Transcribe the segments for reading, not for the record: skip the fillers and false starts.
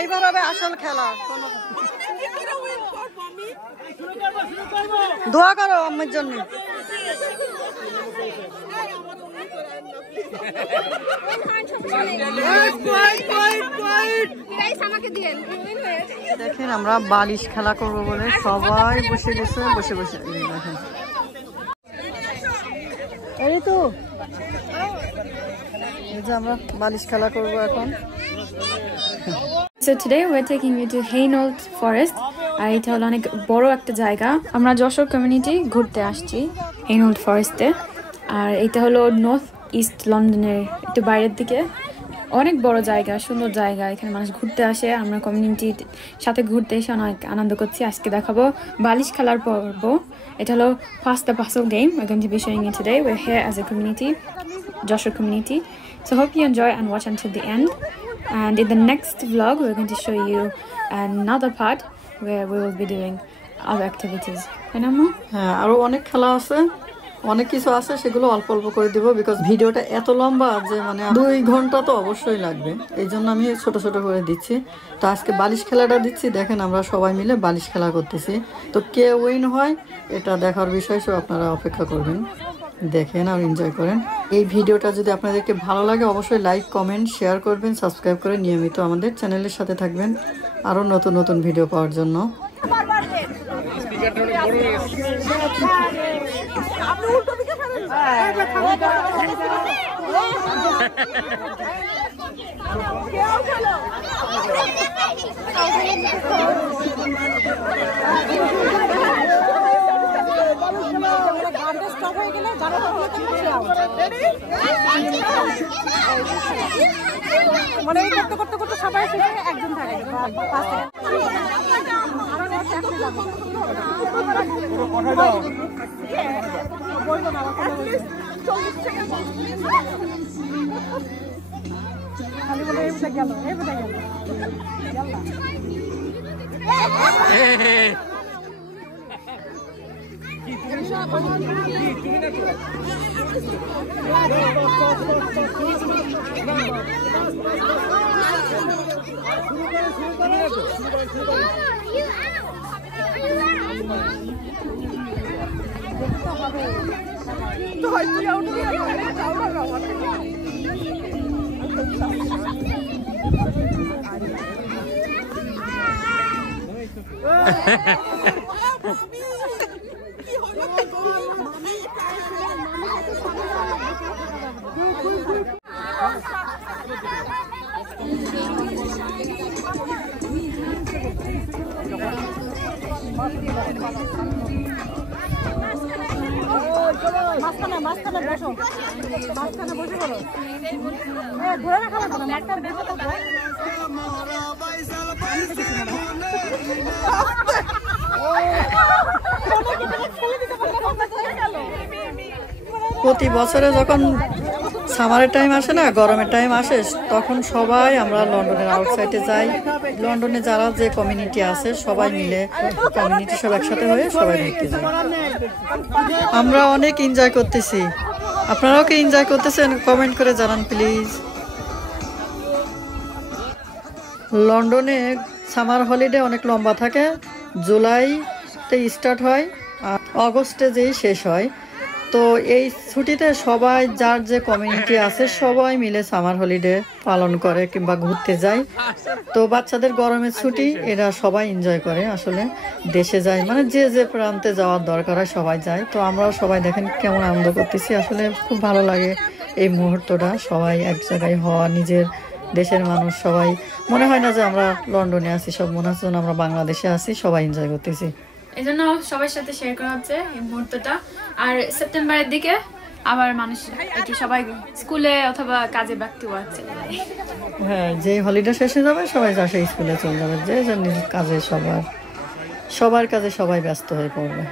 এইবার হবে আসল খেলা। দোয়া করো আম্মার জন্য। দেখেন আমরা বালিশ খেলা করবো বলে সবাই বসে গেছে, বসে বসে দেখেন। এই তো এই যে আমরা বালিশ খেলা করবো এখন। So today we're taking you to Hainault Forest. আর এটা হলো অনেক বড় একটা জায়গা। আমরা যশোর কমিউনিটি ঘুরতে আসছি Hainault Forest-এ। আর এটা হলো নর্থ ইস্ট লন্ডনের একটু বাইরের দিকে। অনেক বড় জায়গা, সুন্দর জায়গা, এখানে মানুষ ঘুরতে আসে। আমরা কমিউনিটির সাথে ঘুরতে এসে অনেক আনন্দ করছি। আজকে দেখাবো বালিশ খেলার পর্ব। এটা হলো Pass the Puzzle game. We're going to be showing you today. We're here as a community, Joshua community. So hope you enjoy and watch until the end. And in the next vlog, we're going to show you another part where we will be doing other activities. হ্যাঁ, আরো অনেক খেলা আছে, অনেক কিছু আছে, সেগুলো অল্প অল্প করে দিব। বিকজ ভিডিওটা এত লম্বা যে মানে 2 ঘন্টা তো অবশ্যই লাগবে, এই জন্য আমি ছোট ছোট করে দিচ্ছি। তো আজকে বালিশ খেলাটা দিচ্ছি। দেখেন আমরা সবাই মিলে বালিশ খেলা করতেছি। তো কে উইন হয় এটা দেখার বিষয়, সব আপনারা অপেক্ষা করবেন, দেখেন আর এনজয় করেন। এই ভিডিওটা যদি আপনাদেরকে ভালো লাগে অবশ্যই লাইক, কমেন্ট, শেয়ার করবেন, সাবস্ক্রাইব করে নিয়মিত আমাদের চ্যানেলের সাথে থাকবেন আরও নতুন নতুন ভিডিও পাওয়ার জন্য। মানে করতে করতে করতে সবাই একজন থাকে। মাঝখানে মাঝখানে বসো, মাঝখানে বসে বলো, ঘুরে রাখা লাগবে না, একটা বের করতে হবে। প্রতি বছরে যখন সামারের টাইম আসে না, গরমের টাইম আসে, তখন সবাই আমরা লন্ডনের আউটসাইডে যাই। লন্ডনে যারা যে কমিউনিটি আছে সবাই মিলে কমিউনিটি সব একসাথে হয়ে সবাই ঘুরতে যাই। আমরা অনেক এনজয় করতেছি, আপনারাও কি এনজয় করতেছেন? কমেন্ট করে জানান প্লিজ। লন্ডনে সামার হলিডে অনেক লম্বা থাকে, জুলাইতে স্টার্ট হয় আর অগস্টে যেই শেষ হয়। তো এই ছুটিতে সবাই যার যে কমিউনিটি আছে সবাই মিলে সামার হলিডে পালন করে কিংবা ঘুরতে যায়। তো বাচ্চাদের গরমের ছুটি এরা সবাই এনজয় করে, আসলে দেশে যায়, মানে যে যে প্রান্তে যাওয়ার দরকার হয় সবাই যায়। তো আমরাও সবাই দেখেন কেমন আনন্দ করতেছি, আসলে খুব ভালো লাগে এই মুহূর্তটা, সবাই এক জায়গায় হওয়া, নিজের দেশের মানুষ সবাই, মনে হয় না যে আমরা লন্ডনে আছি, সব মনে হচ্ছে আমরা বাংলাদেশে আছি, সবাই এনজয় করতেছি। এই জন্য সবার সাথে শেয়ার করা হচ্ছে এই মুহূর্তটা। আর সেপ্টেম্বরের দিকে আবার মানুষ একটু সবাই স্কুলে অথবা কাজে ব্যক্ত হচ্ছে। হ্যাঁ, যে হলিডে শেষে যাবে সবাই আসে স্কুলে চলে যাবে, যে যার নিজের কাজে সবার কাজে সবাই ব্যস্ত হয়ে পড়বে।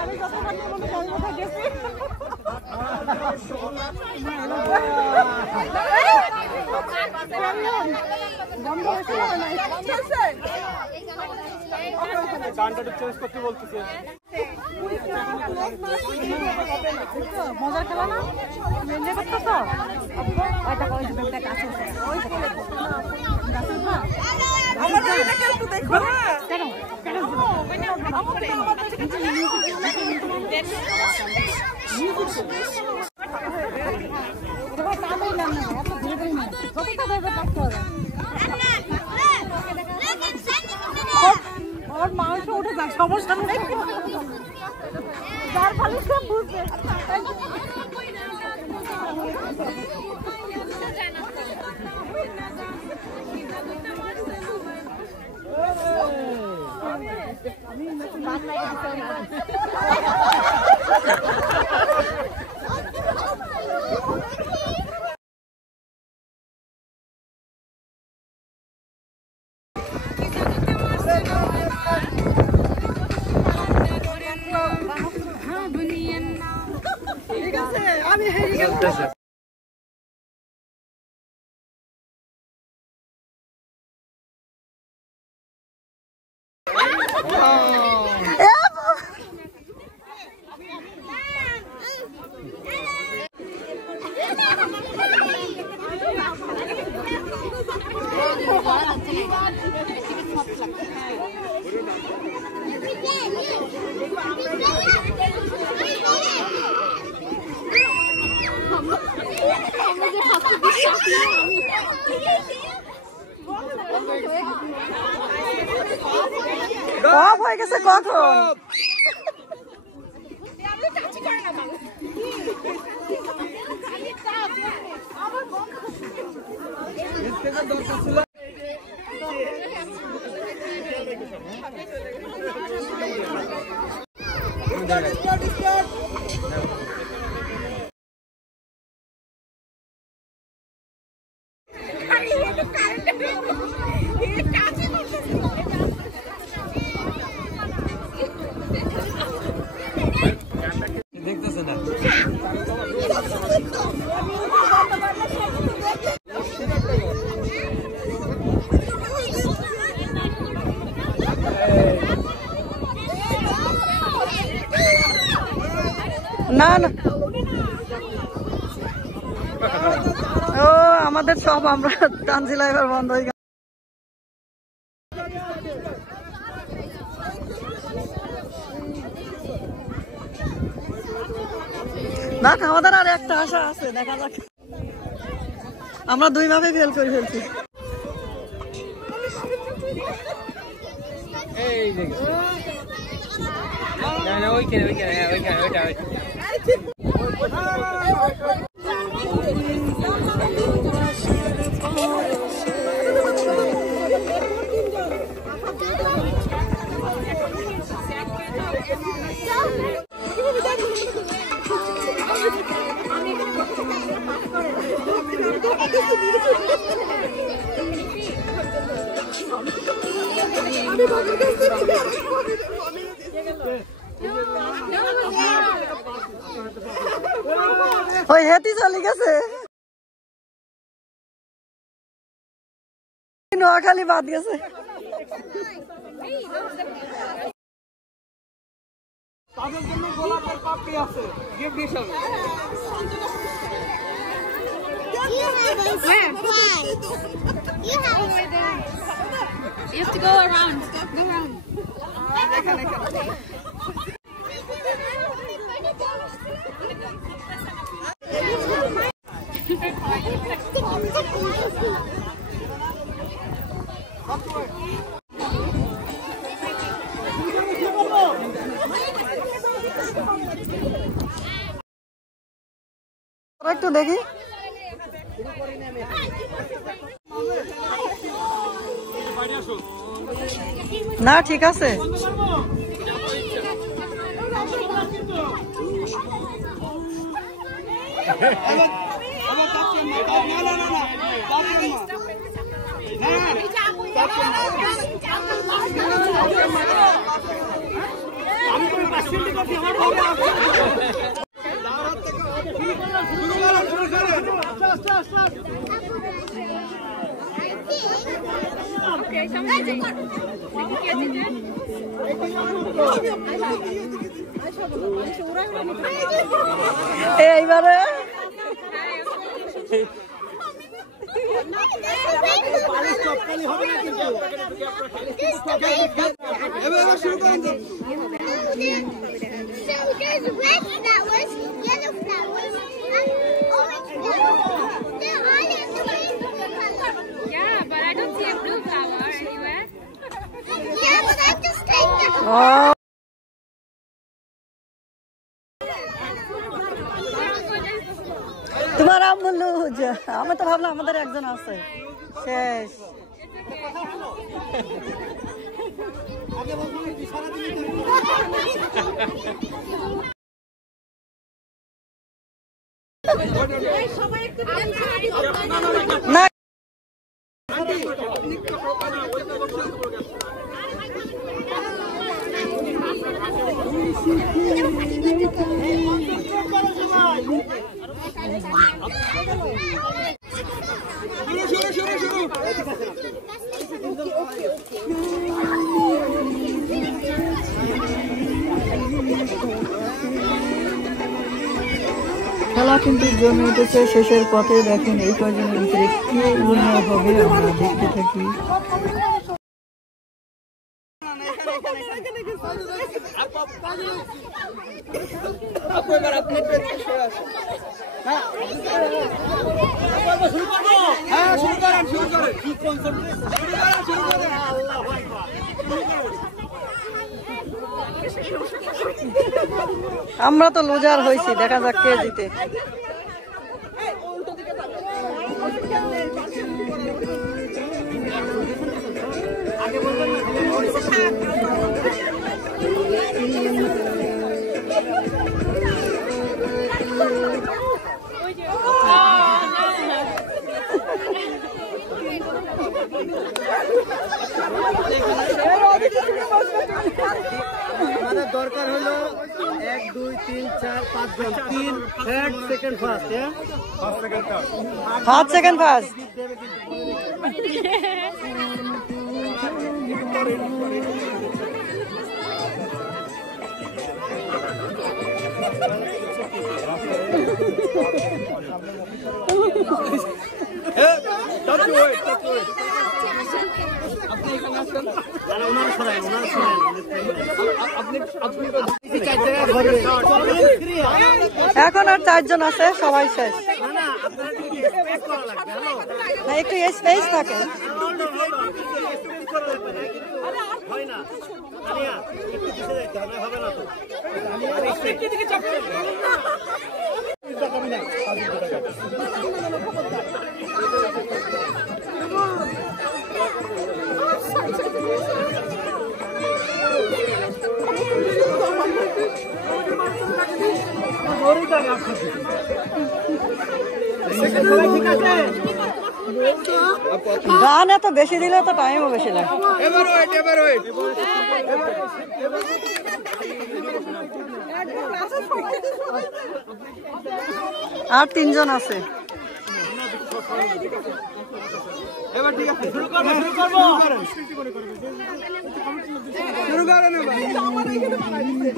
আমি যতক্ষণ না মনে করি কোথায় গেছি বন্ধ হয়েছে গানটা চেঞ্জ করতে বলতেছে মজার খেলা না এনজয় করতেছ ওইটা ওইটা কাছে দেখো ওর মাংস উঠে যাক সমস্যা নেই যার ফলে সব বুঝবে আমি হেরে গেলাম অফ হয়ে গেছে কখন দেখতেছে না না না ও আমাদের সব আমরা তানজিলা এবার বন্ধ হয়ে গেল না আমাদের আর একটা আশা আছে দেখা যাক আমরা 2 ভাবে ফেল করে ফেলছি এই দেখো না না ওইখানে ওইটা ওই হেঁটে চলে গেছে নোয়াখালী বাদ গেছে তাদের জন্য গোলাপের পাপড়ি আছে গিফট হিসাবে You have to go around. Go around. একটু দেখি না ঠিক আছে এইবারে তোমার আম্মু লুজ, আমি তো ভাবলাম আমাদের একজন আছে শেষ। না খেলা কিন্তু জমে উঠেছে শেষের পথে। দেখেন এই কয়জনের ভিতরে কি উন্নয়ন হবে আমরা দেখতে থাকি। আমরা তো লুজার হয়েছি, দেখা যাক কে জিতে। আমাদের দরকার হলো 1 2 3 4 5 জন, 3 থার্ড সেকেন্ড ফার্স্ট, হ্যাঁ 5 সেকেন্ড ফার্স্ট। এখন আর 4 জন আছে, সবাই শেষ। না একটু স্পেস থাকে। গান এত বেশি দিলে তো টাইমও বেশি লাগে। আর 3 জন আছে। এবার ঠিক আছে, শুরু করব। শুরু করেন এবার। আমার এখানে বানাই দিতে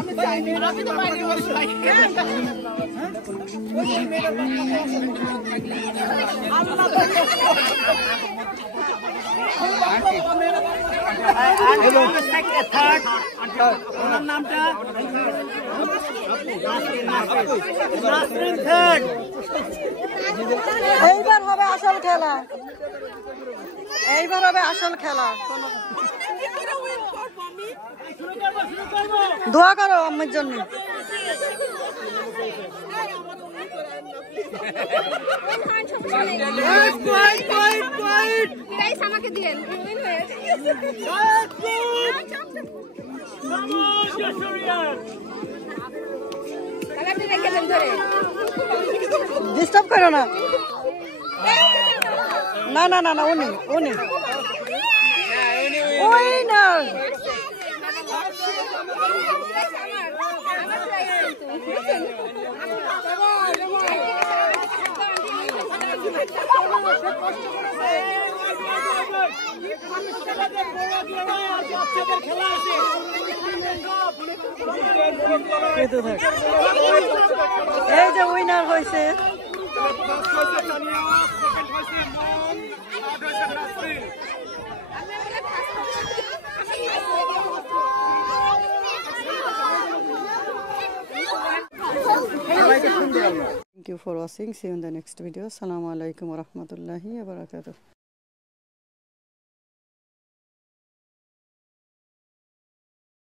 আমি চাইনি, আমি তো বাইরে বসে ভাই। ওনার নামটা এইবার হবে আসল খেলা, এইবার হবে আসল খেলা। দোয়া করো আম্মুর জন্য। আমাকে দিলেন ডিস্টার্ব করো না। না না না না, উনি উনি উইনার। এই যে উইনার হয়েছে Thank you for watching. See you in the next video. Assalamu alaikum wa rahmatullahi wa barakatuh.